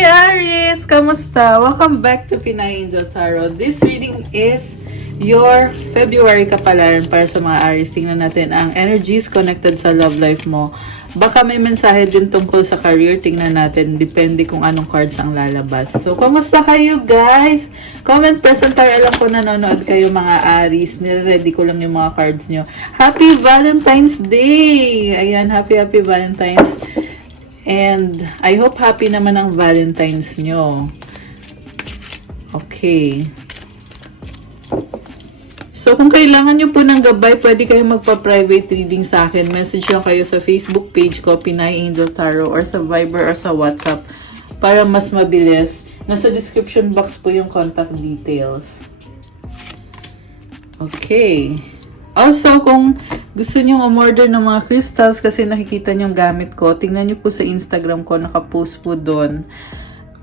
Hi Aries! Kamusta? Welcome back to Pinay Angel Tarot. This reading is your February kapalaran para sa mga Aries. Tingnan natin ang energies connected sa love life mo. Baka may mensahe din tungkol sa career. Tingnan natin. Depende kung anong cards ang lalabas. So, kamusta kayo guys? Comment present para alam ko nanonood kayo mga Aries. Nire-ready ko lang yung mga cards nyo. Happy Valentine's Day! Ayan, happy Valentine's. And I hope happy naman ang Valentine's nyo. Okay. So, kung kailangan nyo po ng gabay, pwede kayong magpa-private reading sa akin. Message lang kayo sa Facebook page ko, Pinay Angel Tarot, or sa Viber or sa WhatsApp para mas mabilis. Nasa description box po yung contact details. Okay. Also, kung gusto nyo umorder ng mga crystals kasi nakikita nyo gamit ko, tingnan nyo po sa Instagram ko, nakapost po doon,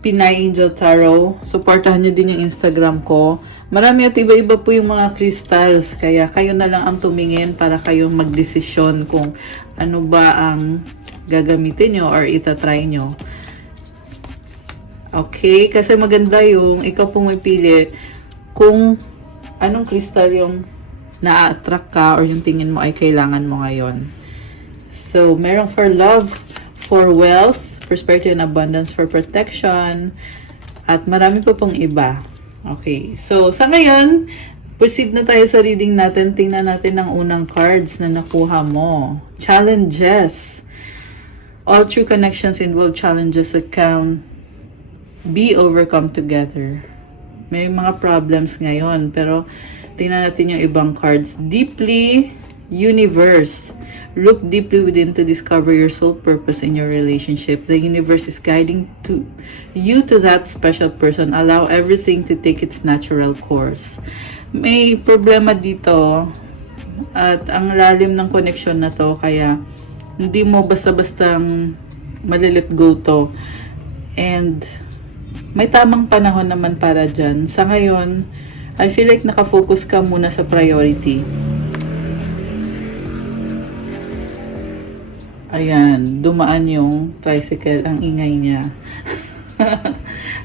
Pinay Angel Tarot. Supportahan nyo din yung Instagram ko. Marami at iba-iba po yung mga crystals, kaya kayo na lang ang tumingin para kayo magdesisyon kung ano ba ang gagamitin nyo or itatry nyo. Okay, kasi maganda yung ikaw pong may pili kung anong crystal yung na-attract ka or yung tingin mo ay kailangan mo ngayon. So, meron for love, for wealth, prosperity and abundance, for protection, at marami pa pong iba. Okay. So, sa ngayon, proceed na tayo sa reading natin. Tingnan natin ang unang cards na nakuha mo. Challenges. All true connections involve challenges that can be overcome together. May mga problems ngayon, pero tingnan natin yung ibang cards. Deeply, universe. Look deeply within to discover your soul purpose in your relationship. The universe is guiding you to that special person. Allow everything to take its natural course. May problema dito at ang lalim ng connection na to, kaya hindi mo basta-bastang malilet go to. And may tamang panahon naman para dyan. Sa ngayon, I feel like nakafocus ka muna sa priority. Ayan, dumaan yung tricycle, ang ingay niya.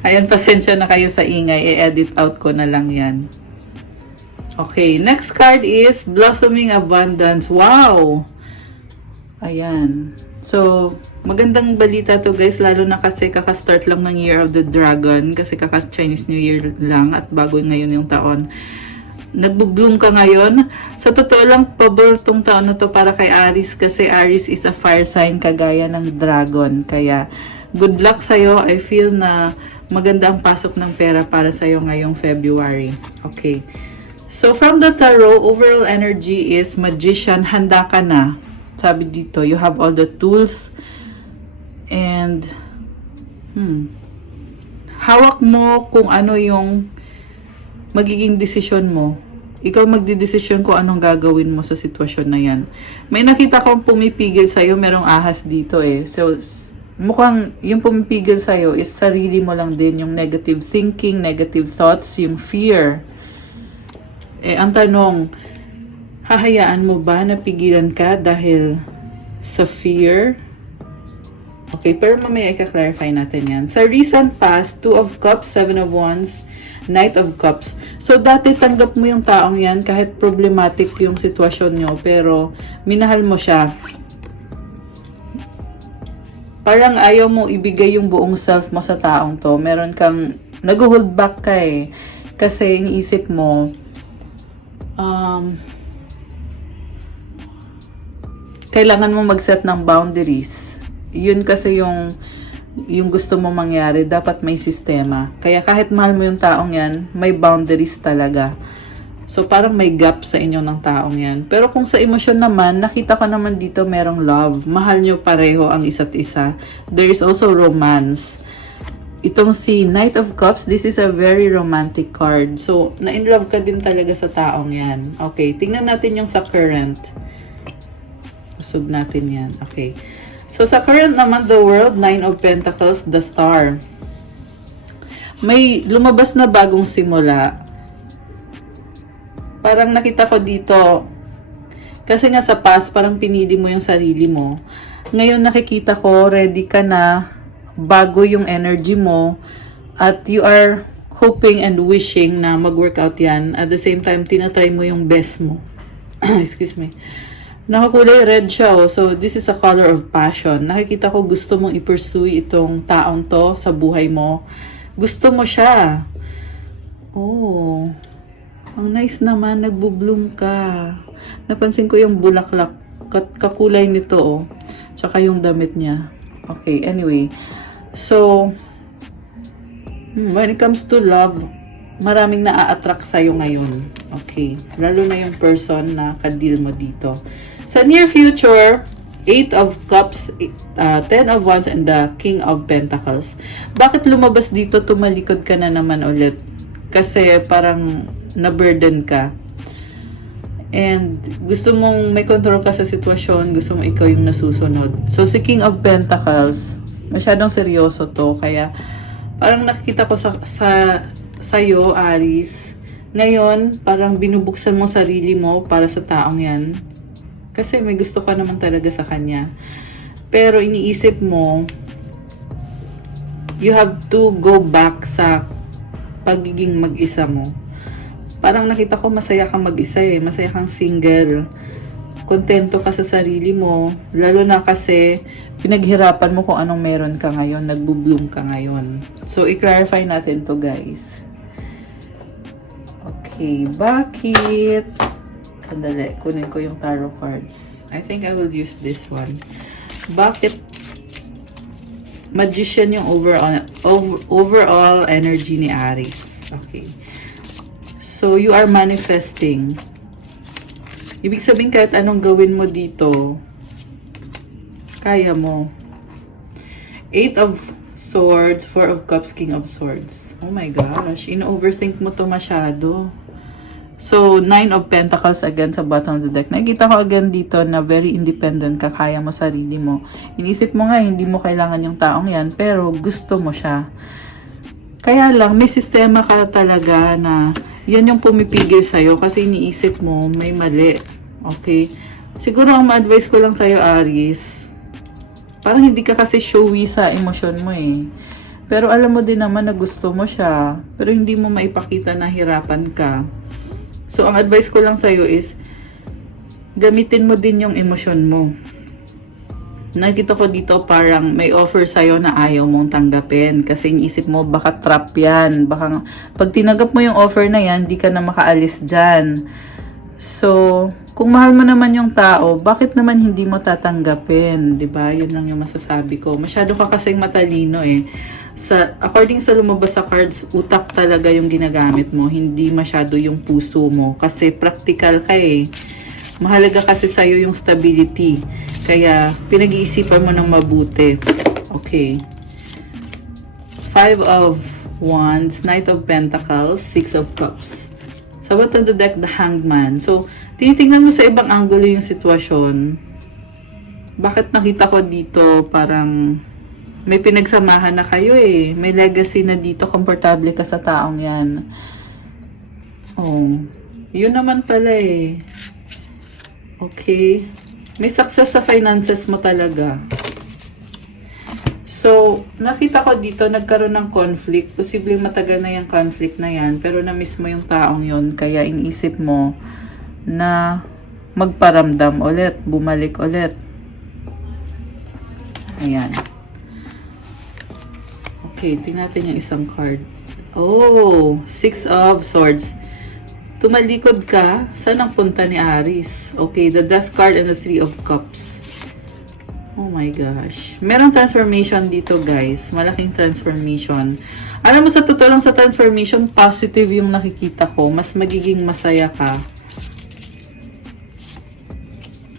Ayan, pasensya na kayo sa ingay. I-edit out ko na lang yan. Okay, next card is Blossoming Abundance. Wow! Ayan. So, magandang balita to guys, lalo na kasi kakastart lang ng Year of the Dragon, kasi Chinese New Year lang at bago ngayon yung taon. Nagbo-bloom ka ngayon. Sa totoo lang, pabor tong taon na to para kay Aries, kasi Aries is a fire sign kagaya ng dragon. Kaya, good luck sa'yo. I feel na maganda ang pasok ng pera para sa'yo ngayong February. Okay. So, from the tarot, overall energy is Magician. Handa ka na. Sabi dito, you have all the tools. And, hawak mo kung ano yung magiging desisyon mo. Ikaw magdidesisyon kung anong gagawin mo sa sitwasyon na yan. May nakita kong pumipigil sa'yo, merong ahas dito eh. So, mukhang yung pumipigil sa'yo is sarili mo lang din, yung negative thinking, negative thoughts, yung fear. Eh, ang tanong, hahayaan mo ba na pigilan ka dahil sa fear? Okay, pero mamaya i-clarify natin yan. Sa recent past, 2 of Cups, 7 of Wands, Knight of Cups. So, dati tanggap mo yung taong yan kahit problematic yung sitwasyon nyo, pero minahal mo siya. Parang ayaw mo ibigay yung buong self mo sa taong to. Meron kang, nag-hold back ka eh. Kasi iniisip mo, kailangan mo mag-set ng boundaries. Yun kasi yung gusto mo mangyari, dapat may sistema. Kaya kahit mahal mo yung taong yan, may boundaries talaga. So parang may gap sa inyo ng taong yan. Pero kung sa emosyon naman, nakita ko naman dito merong love. Mahal nyo pareho ang isa't isa. There is also romance. Itong si Knight of Cups, this is a very romantic card. So, na-inlove ka din talaga sa taong yan. Okay, tingnan natin yung sa current. Usog natin yan. Okay. So, sa current naman, the world, 9 of Pentacles, the star. May lumabas na bagong simula. Parang nakita ko dito, kasi nga sa past, parang pinili mo yung sarili mo. Ngayon nakikita ko, ready ka na bago yung energy mo at you are hoping and wishing na mag-workout yan. At the same time, tinatry mo yung best mo. Excuse me. Nakakulay red siya, oh. So, this is a color of passion. Nakikita ko gusto mong i-pursue itong taong to sa buhay mo. Gusto mo siya. Oh, ang nice naman. Nagbo-bloom ka. Napansin ko yung bulaklak. Kakulay nito, oh. Tsaka yung damit niya. Okay, anyway. So, when it comes to love, maraming naa-attract sa'yo ngayon. Okay. Lalo na yung person na ka-deal mo dito. Sa near future, 8 of Cups, 10 of Wands, and the King of Pentacles. Bakit lumabas dito, tumalikod ka na naman ulit? Kasi parang na-burden ka. And gusto mong may control ka sa sitwasyon, gusto mong ikaw yung nasusunod. So, si King of Pentacles, masyadong seryoso to. Kaya, parang nakikita ko sa'yo, Aries. Ngayon, parang binubuksan mo sarili mo para sa taong yan. Kasi may gusto ka naman talaga sa kanya. Pero iniisip mo, you have to go back sa pagiging mag-isa mo. Parang nakita ko masaya kang mag-isa eh. Masaya kang single. Kontento ka sa sarili mo. Lalo na kasi pinaghirapan mo kung anong meron ka ngayon. Nagbo-bloom ka ngayon. So, i-clarify natin to, guys. Okay, bakit? Sandali, kunin ko yung tarot cards. I think I will use this one. Bakit Magician yung overall energy ni Aries? Okay. So, you are manifesting. Ibig sabihin kahit anong gawin mo dito, kaya mo. 8 of Swords, 4 of Cups, King of Swords. Oh my gosh, ino-overthink mo to masyado. So, 9 of Pentacles again sa bottom of the deck. Nakikita ko again dito na very independent ka, kaya mo sarili mo. Inisip mo nga, hindi mo kailangan yung taong yan, pero gusto mo siya. Kaya lang, may sistema ka talaga na yan yung pumipigil sa'yo kasi iniisip mo, may mali. Okay? Siguro ang ma-advise ko lang sa'yo, Aries, parang hindi ka kasi showy sa emosyon mo eh. Pero alam mo din naman na gusto mo siya, pero hindi mo maipakita na hirapan ka. So, ang advice ko lang sa'yo is, gamitin mo din yung emosyon mo. Nakita ko dito parang may offer sa'yo na ayaw mong tanggapin. Kasi iniisip mo, baka trap yan. Baka, pag tinanggap mo yung offer na yan, di ka na makaalis dyan. So, kung mahal mo naman yung tao, bakit naman hindi mo tatanggapin? Diba? Yun lang yung masasabi ko. Masyado ka kasing matalino eh. According sa lumabas sa cards, utak talaga yung ginagamit mo. Hindi masyado yung puso mo. Kasi practical ka eh. Mahalaga kasi sa'yo yung stability. Kaya, pinag-iisipan mo ng mabuti. Okay. 5 of Wands, Knight of Pentacles, 6 of Cups. Sa bottom of the deck, the Hanged Man. So, tinitingnan mo sa ibang angulo yung sitwasyon. Bakit nakita ko dito parang may pinagsamahan na kayo eh. May legacy na dito. Komportable ka sa taong yan. Oh. Yun naman pala eh. Okay. May success sa finances mo talaga. So, nakita ko dito, nagkaroon ng conflict. Posibleng matagal na yung conflict na yan. Pero na-miss mo yung taong yun. Kaya iniisip mo na magparamdam ulit. Bumalik ulit. Ayan. Okay, tingnan natin yung isang card. Oh, 6 of Swords. Tumalikod ka. Saan ang punta ni Aries? Okay, the Death card and the 3 of Cups. Oh my gosh. Merong transformation dito, guys. Malaking transformation. Alam mo, sa totoo lang sa transformation, positive yung nakikita ko. Mas magiging masaya ka.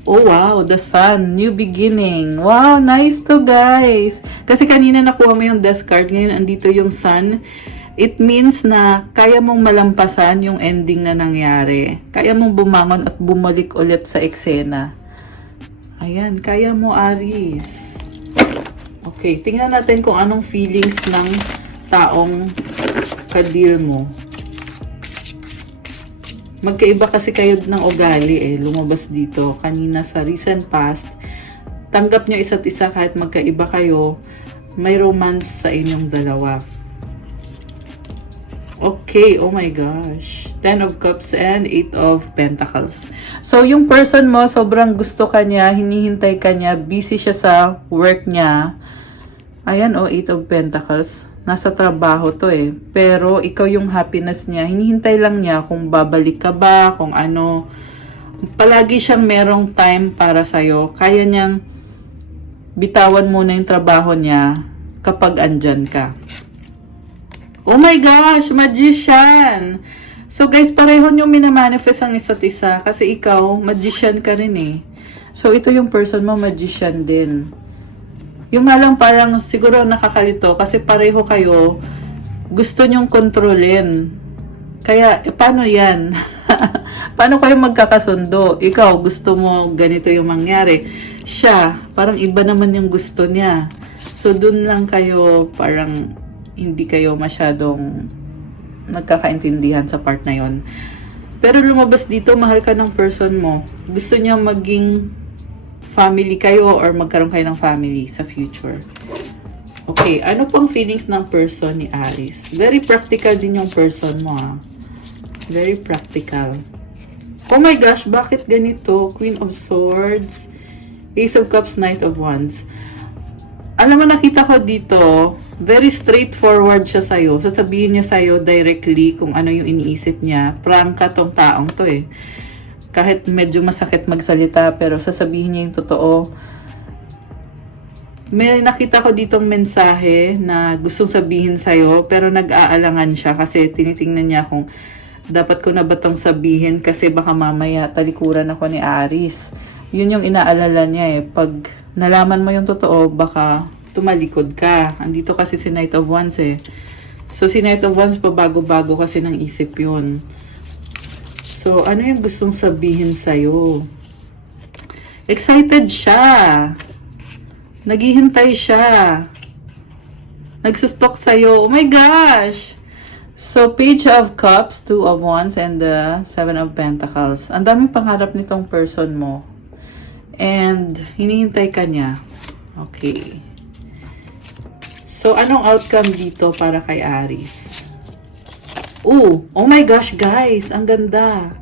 Oh wow, the Sun, new beginning. Wow, nice to, guys. Kasi kanina nakuha mo yung Death card, ngayon andito yung Sun. It means na kaya mong malampasan yung ending na nangyari. Kaya mong bumangon at bumalik ulit sa eksena. Ayan, kaya mo, Aries. Okay, tingnan natin kung anong feelings ng taong ka-deal mo. Magkaiba kasi kayo ng ugali eh. Lumabas dito. Kanina sa recent past, tanggap nyo isa't isa kahit magkaiba kayo. may romance sa inyong dalawa. Okay, oh my gosh. 10 of Cups and 8 of Pentacles. So, yung person mo, sobrang gusto ka niya, hinihintay ka niya, busy siya sa work niya. Ayan, oh, 8 of Pentacles. Nasa trabaho to eh. Pero, ikaw yung happiness niya. Hinihintay lang niya kung babalik ka ba, kung ano. Palagi siyang merong time para sa'yo. Kaya niyang bitawan muna yung trabaho niya kapag andyan ka. Oh my gosh, magician! So guys, pareho nyo minamanifest ang isa't isa kasi ikaw, magician ka rin eh. So ito yung person mo, magician din. Yung nga lang parang siguro nakakalito kasi pareho kayo, gusto nyong kontrolin. Kaya, paano yan? Paano kayo magkakasundo? Ikaw, gusto mo ganito yung mangyari. Siya, parang iba naman yung gusto niya. So dun lang kayo parang hindi kayo masyadong nagkakaintindihan sa part na yon. Pero lumabas dito, mahal ka ng person mo. Gusto niya maging family kayo or magkaroon kayo ng family sa future. Okay, ano pang feelings ng person ni Aries? Very practical din yung person mo ah. Very practical. Oh my gosh, bakit ganito? Queen of Swords, Ace of Cups, Knight of Wands. Alam mo, nakita ko dito, very straightforward siya sa'yo. Sasabihin niya sa'yo directly kung ano yung iniisip niya. Prangka tong taong to eh. Kahit medyo masakit magsalita, pero sasabihin niya yung totoo. May nakita ko ditong mensahe na gustong sabihin sa'yo, pero nag-aalangan siya kasi tinitingnan niya kung dapat ko na ba tong sabihin kasi baka mamaya talikuran ako ni Aries. Yun yung inaalala niya eh. Pag nalaman mo yung totoo, baka tumalikod ka. Andito kasi si Knight of Wands eh. So, si Knight of Wands, pabago-bago kasi ng isip yun. So, ano yung gustong sabihin sa'yo? Excited siya. Naghihintay siya. Nagsustok sa'yo. Oh my gosh! So, Page of Cups, 2 of Wands, and the 7 of Pentacles. Ang daming pangarap nitong person mo. And, hinihintay ka niya. Okay. So, anong outcome dito para kay Aries? Oh my gosh, guys. Ang ganda.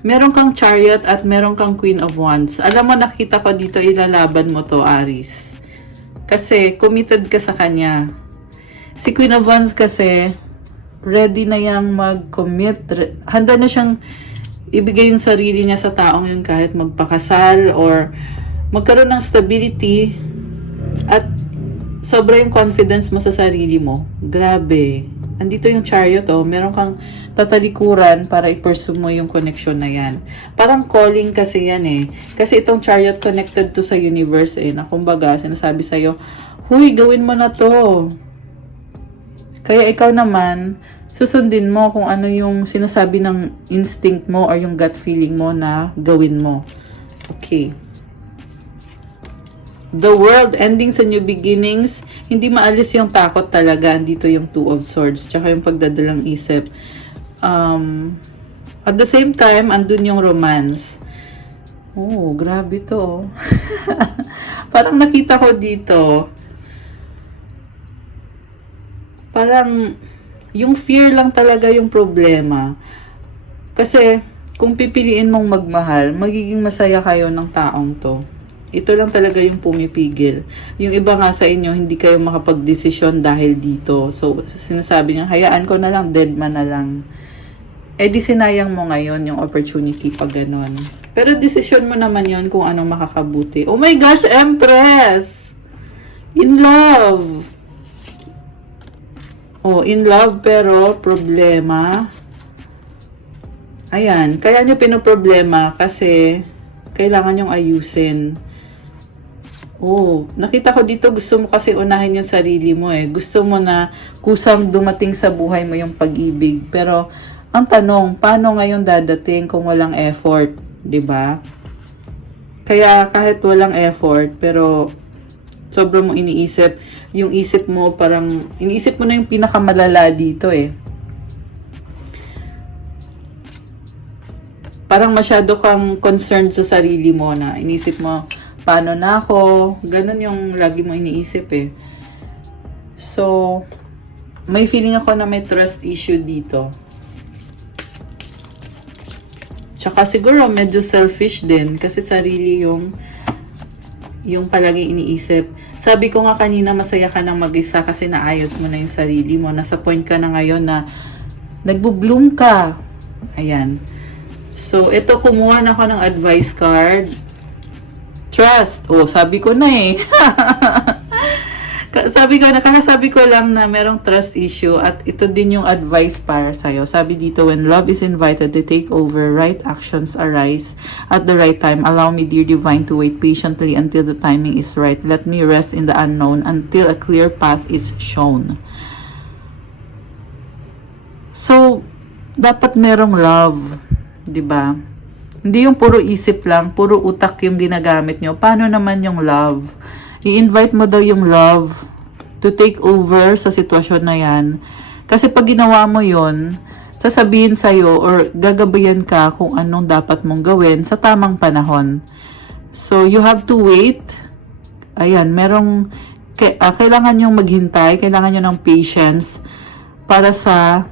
Meron kang Chariot at meron kang Queen of Wands. Alam mo, nakita ko dito, ilalaban mo to, Aries. Kasi, committed ka sa kanya. Si Queen of Wands kasi, ready na yang mag-commit. Handa na siyang ibigay yung sarili niya sa taong yun kahit magpakasal or magkaroon ng stability at sobra yung confidence mo sa sarili mo. Grabe. Andito yung Chariot, oh. Meron kang tatalikuran para i-pursue mo yung connection na yan. Parang calling kasi yan eh. Kasi itong Chariot connected to sa universe eh. Na kumbaga, sinasabi sa'yo, huy, gawin mo na to. Kaya ikaw naman, susundin mo kung ano yung sinasabi ng instinct mo or yung gut feeling mo na gawin mo. Okay. The world, ending sa new beginnings. Hindi maalis yung takot talaga. Dito yung 2 of Swords. Tsaka yung pagdadalang isip. At the same time, andun yung romance. Oh, grabe to. Parang nakita ko dito. Parang yung fear lang talaga yung problema. Kasi kung pipiliin mong magmahal, magiging masaya kayo ng taong to. Ito lang talaga yung pumipigil. Yung iba nga sa inyo, hindi kayo makapag-desisyon dahil dito. So, sinasabi niya, hayaan ko na lang, dead man na lang. Eh, di sinayang mo ngayon yung opportunity pag ganon. Pero desisyon mo naman yon kung anong makakabuti. Oh my gosh, Empress! In love! Oh, in love pero problema. Ayan, kaya nyo pinoproblema kasi kailangan nyong ayusin. Oh, nakita ko dito gusto mo kasi unahin yung sarili mo eh. Gusto mo na kusang dumating sa buhay mo yung pag-ibig. Pero ang tanong, paano ngayon dadating kung walang effort, 'di ba? Kaya kahit walang effort, pero sobrang mo iniisip, yung isip mo parang iniisip mo na yung pinakamalala dito eh. Parang masyado kang concerned sa sarili mo na inisip mo, paano na ako? Ganun yung lagi mo iniisip eh. So, may feeling ako na may trust issue dito. Tsaka siguro medyo selfish din kasi sarili yung palaging iniisip. Sabi ko nga kanina, masaya ka nang mag-isa kasi naayos mo na yung sarili mo. Nasa point ka na ngayon na nagbo-bloom ka. Ayan. So, ito, kumuha na ako ng advice card. Trust. Oh, sabi ko na eh. Sabi ko lang na merong trust issue at ito din yung advice para sa'yo. Sabi dito, when love is invited to take over, right actions arise at the right time. Allow me, dear divine, to wait patiently until the timing is right. Let me rest in the unknown until a clear path is shown. So, dapat merong love, 'di ba? Hindi yung puro isip lang, puro utak yung ginagamit nyo. Paano naman yung love? I-invite mo daw yung love to take over sa sitwasyon na yan. Kasi pag ginawa mo yon, sasabihin sa'yo or gagabayan ka kung anong dapat mong gawin sa tamang panahon. So, you have to wait. Ayan, kailangan yung maghintay, kailangan nyo ng patience para sa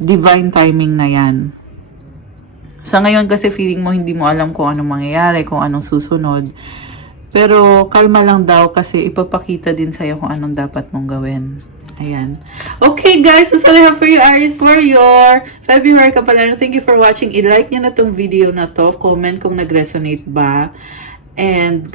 divine timing na yan. Sa ngayon kasi feeling mo hindi mo alam kung anong mangyayari, kung anong susunod. Pero kalma lang daw kasi ipapakita din sa'yo kung anong dapat mong gawin. Ayan. Okay guys, that's all I have for you, Aries Warrior. February ka pala. Thank you for watching. I-like nyo na tong video na to. Comment kung nag-resonate ba. And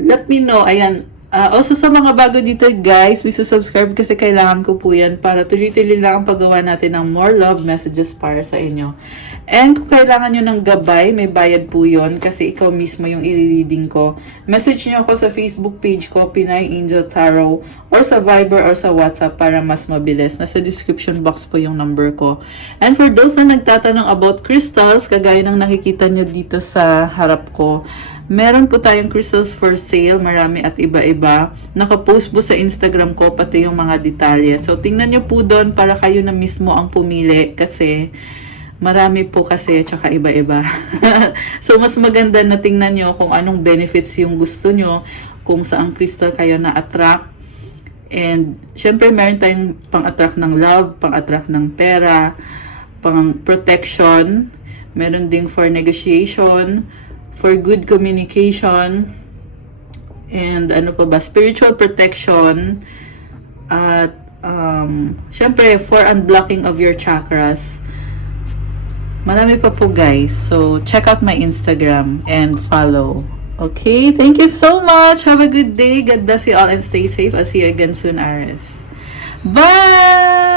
let me know. Ayan. Also sa mga bago dito guys, please subscribe kasi kailangan ko po yan para tuloy-tuloy lang ang paggawa natin ng more love messages para sa inyo. And kung kailangan nyo ng gabay, may bayad po yun kasi ikaw mismo yung i-reading ko. Message nyo ako sa Facebook page ko, Pinay Angel Tarot, or sa Viber or sa WhatsApp para mas mabilis. Nasa description box po yung number ko. And for those na nagtatanong about crystals, kagaya ng nakikita nyo dito sa harap ko, meron po tayong crystals for sale, marami at iba-iba. Nakapost po sa Instagram ko, pati yung mga detalye. So, tingnan nyo po doon para kayo na mismo ang pumili kasi marami po kasi, tsaka iba-iba. So, mas maganda na tingnan nyo kung anong benefits yung gusto nyo, kung saang crystal kayo na-attract. And, syempre, meron tayong pang-attract ng love, pang-attract ng pera, pang-protection, meron ding for negotiation, for good communication, and ano pa ba, spiritual protection, at syempre for unblocking of your chakras. Marami pa po guys, so check out my Instagram and follow. Okay, thank you so much, have a good day, God bless you all and stay safe. I'll see you again soon, Aries. Bye.